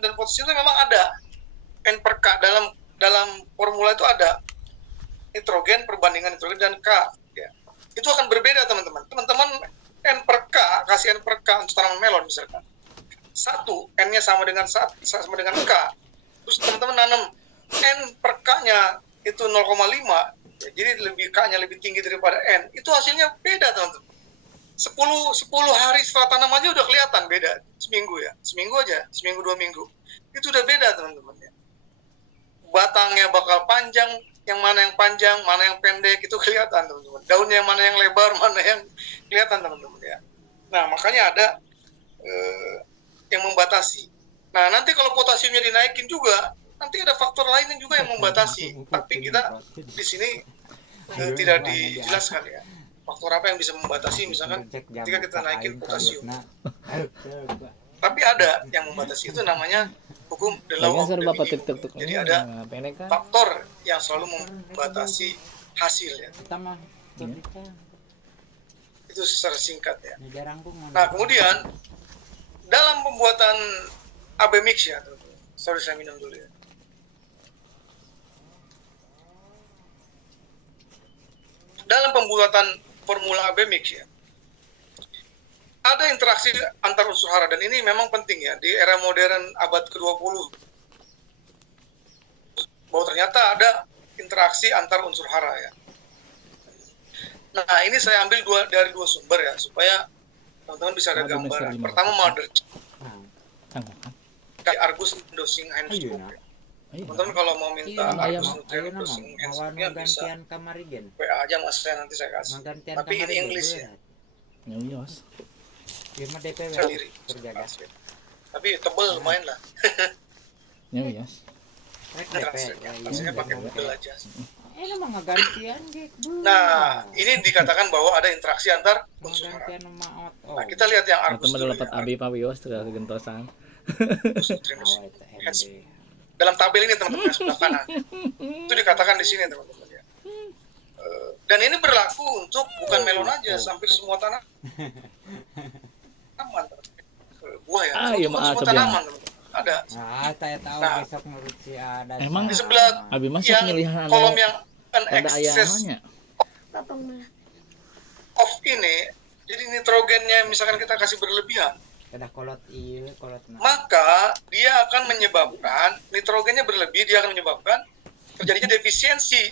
dan potasium itu memang ada N per K dalam formula itu ada nitrogen perbandingan nitrogen dan K ya. Itu akan berbeda teman-teman. Teman-teman N per K, kasih N per K untuk tanaman melon misalkan. 1, N-nya sama dengan K. Terus teman-teman nanam N per K-nya itu 0,5, ya, jadi K-nya lebih tinggi daripada N. Itu hasilnya beda teman-teman. 10 hari setelah tanam aja udah kelihatan beda. Seminggu 2 minggu. Itu udah beda teman-teman ya. Batangnya bakal panjang, yang mana yang panjang, mana yang pendek, itu kelihatan teman-teman. Daunnya yang mana yang lebar, mana yang kelihatan teman-teman ya. Nah, makanya ada yang membatasi. Nah, nanti kalau potasiumnya dinaikin juga, nanti ada faktor lain yang juga yang membatasi. Tapi kita di sini tidak dijelaskan ya. Faktor apa yang bisa membatasi, misalkan ketika kita naikin potasium. Tapi ada yang membatasi, itu namanya hukum the law of the minimum. Jadi ada faktor yang selalu membatasi hasil ya. Itu secara singkat ya. Nah, kemudian dalam pembuatan AB mix ya, sorry saya minum dulu ya. Dalam pembuatan formula AB mix ya, ada interaksi antar unsur hara, dan ini memang penting ya di era modern abad ke-20, bahwa ternyata ada interaksi antar unsur hara ya. Nah, ini saya ambil dari dua sumber ya, supaya teman-teman bisa ada gambaran. Pertama, Mother dari Argus Dosing Handbook ya. Teman-teman kalau mau minta Argus Dosing Handbook-nya bisa WA aja mas saya, nanti saya kasih. Tapi ini English ya. Sendiri. Tapi tebel lumayan lah. Maksudnya pakai Google aja. Nah, ini dikatakan bahwa ada interaksi antar unsur hara. Nah, kita lihat yang Argus dulu ya. Dalam tabel ini teman-teman yang sebelah kanan itu dikatakan di sini teman-teman ya. Dan ini berlaku untuk bukan melon aja, hampir semua tanaman, buah ya, semua tanaman ada. Nah, emang di sebelah yang kolom yang excess of ini, jadi nitrogennya misalkan kita kasih berlebihan, maka dia akan menyebabkan nitrogennya berlebih, dia akan menyebabkan terjadinya defisiensi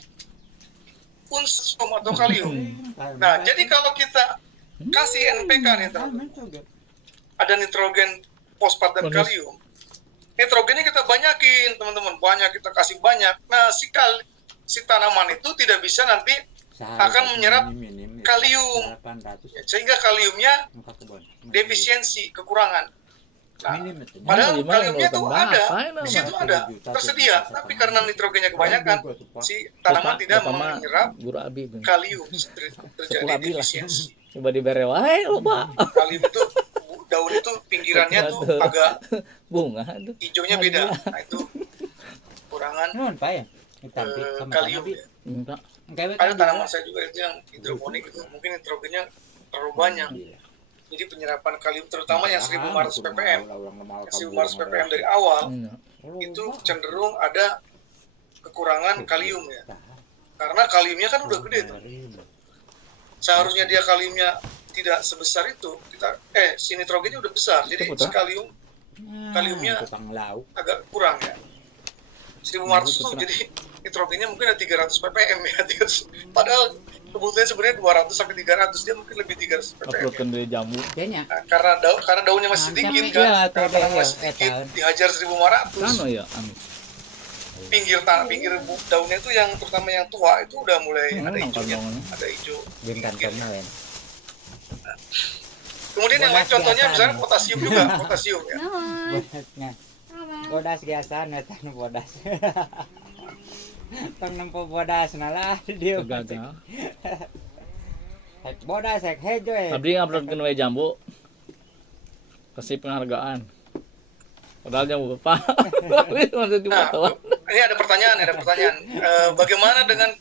unsur atau kalium. Nah, jadi kalau kita kasih NPK nih teman-teman, ada nitrogen, fosfat dan kalium, nitrogennya kita banyakin teman-teman, banyak, kita kasih banyak. Nah, si tanaman itu tidak bisa nanti akan menyerap kalium, sehingga kaliumnya defisiensi, kekurangan. Nah, padahal kaliumnya tuh ada, di situ ada, tersedia, tapi karena nitrogennya kebanyakan, si tanaman tidak menyerap kalium, terjadi defisiensi. Coba dibere wae loba. Kalium itu, daun itu pinggirannya tuh agak bunga hijaunya beda. Nah, itu kurangan kalium ya. Ada tanaman saya juga itu yang hidroponik itu, mungkin nitrogennya terlalu banyak. Jadi penyerapan kalium terutama yang 1500 ppm, yang 1500 ppm dari awal itu cenderung ada kekurangan kalium ya. Karena kaliumnya kan udah gede tuh. Seharusnya dia kaliumnya tidak sebesar itu, si nitrogennya udah besar. Jadi kaliumnya agak kurang ya. 1500 tuh jadi nitrogennya mungkin ada 300 ppm ya. Padahal kebutuhannya sebenarnya 200 sampai 300, dia mungkin lebih 300 ppm. Ya. Nah, karena daunnya masih sedikit kan, karena masih sedikit dihajar 1500. Pinggir daunnya itu yang terutama yang tua itu udah mulai ada hijaunya, ada hijau. Nah, kemudian yang lain contohnya misalnya potasium juga, potasium ya. Bodas biasa netan bodas. Tong nempo bodas nalah dia gagal. Bodas hejo abdi nguploadkeun we jambu. Kasih penghargaan. Padahal jambu Bapak. Ini ada pertanyaan. Bagaimana dengan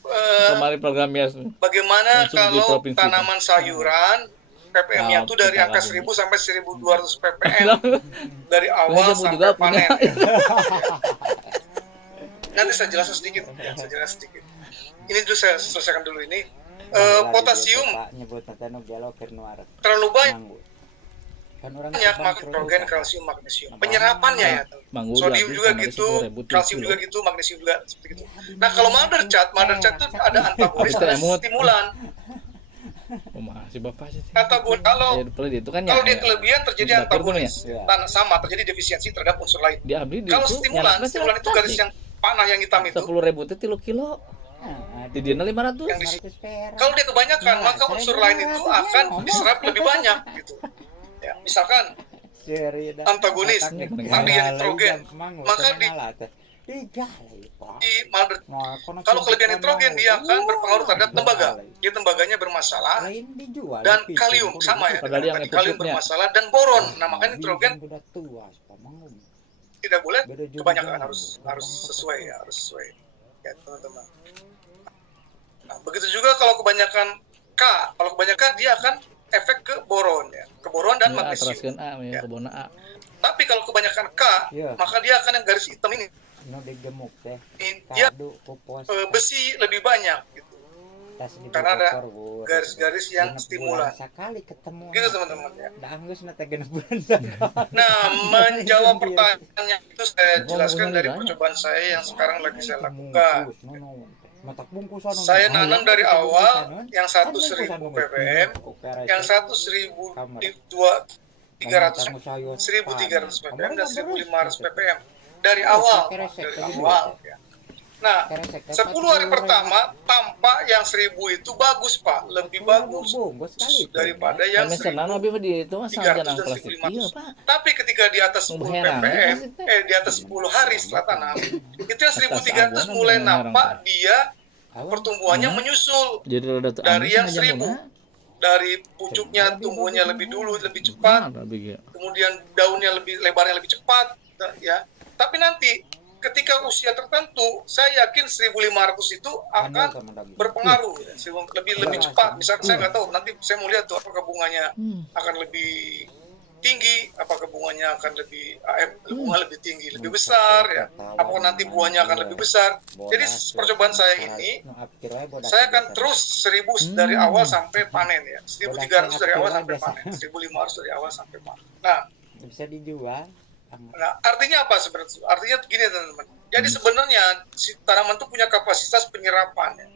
kemarin program ya? Bagaimana kalau tanaman sayuran ppm-nya tuh dari kita angka lagi. 1000 sampai 1200 ppm dari awal Jambu sampai juga punya. panen. Nanti saya jelaskan sedikit, ya, saya jelaskan sedikit. Ini dulu saya selesaikan dulu ini. Potasium nyebut tanu gelo keur nuar. terlalu banyak Manggu. Kan orang makan bangkrut nitrogen, bisa. kalsium, magnesium. Penyerapannya ya. Manggu Sodium juga gitu, kalsium juga gitu, magnesium juga seperti itu. Nah, kalau mother chart itu ada antagonis, Habis itu ada emut. stimulan. Oh, masih bapak sih. Antagonis kalau Ya, perlu itu kan kalau ya. dia kelebihan terjadi Dapur tuh antagonis, ya. dan sama terjadi defisiensi terhadap unsur lain. Di abdi di Kalau itu stimulan itu garis yang panah yang hitam itu. 10.000 teh 3 kilo. Nah, Di dina 500. Yang di- 500 perak. Kalau dia kebanyakan, maka unsur lain itu akan diserap lebih banyak gitu. Ya, misalkan Seri dah. antagonis, tadi yang nitrogen. Maka di mother kalau kelebihan nitrogen dia akan berpengaruh terhadap tembaga. Dia tembaganya bermasalah lain dijual dan di kalium pintu, sama ya. Padahal yang Tadi kalium pupuknya. bermasalah dan boron. Nah, makanya nitrogen Udah tua, Pamangum. tidak boleh Beda juga kebanyakan, jauh. harus sesuai ya, harus sesuai. Ya, teman-teman. Nah, begitu juga kalau kebanyakan K, kalau kebanyakan dia akan efek ke boron ya, ke boron dan Ya, magnesium. teraskeun A, Ya. ya kebona A. Tapi kalau kebanyakan K, Iya. maka dia akan yang garis hitam ini. Nu digemuk teh. Dia Kado kupos. besi lebih banyak gitu. Tas di karena ada Bogor, garis-garis yang genep stimulan. bulan sekali ketemu. Gitu teman-teman ya. Da anggeus na teh genep bulan sekali. Nah, menjawab pertanyaannya itu saya Ngomong jelaskan dari banyak. percobaan saya yang sekarang lagi saya lakukan. Bungkus, no. Matak bungkusan. no. Saya Ah, nanam iya, dari matak awal bungkusan, no. yang Kan 100.000 bungkusan, no. ppm, Operasi. yang 100.000 di 300 1.300 ppm dan 1.500 ppm dari awal, dari awal. Ya. Nah, 10 hari pertama tampak yang 1000 itu bagus Pak, lebih bagus daripada yang Kami senang 1.000. tapi di itu mah 300 sangat dan plastik 1.500. iya, Pak. Tapi ketika di atas 10 Herang, ppm, ya, di atas 10 hari setelah tanam, itu yang 1.300 awan, mulai herang, nampak Pak. dia pertumbuhannya Hmm. menyusul. Jadi rada tuh Dari yang aja 1000. muna. Dari pucuknya tumbuhnya lebih dulu, lebih cepat, Nah, lebih gitu. kemudian daunnya lebih lebarnya lebih cepat, ya. Tapi nanti ketika usia tertentu, saya yakin 1.500 itu akan berpengaruh, ya. lebih cepat. Misalkan saya nggak tahu, nanti saya mau lihat tuh apakah bunganya akan lebih tinggi, apakah bunganya akan lebih bunga lebih tinggi, lebih besar, ya. Apakah nanti buahnya akan lebih besar. Jadi percobaan saya ini, saya akan terus 1.000 dari awal sampai panen ya. 1.300 dari awal sampai panen, 1.500 dari awal sampai panen. Nah, bisa dijual. artinya apa sebenarnya? Artinya gini teman-teman. Jadi sebenarnya si tanaman itu punya kapasitas penyerapan ya.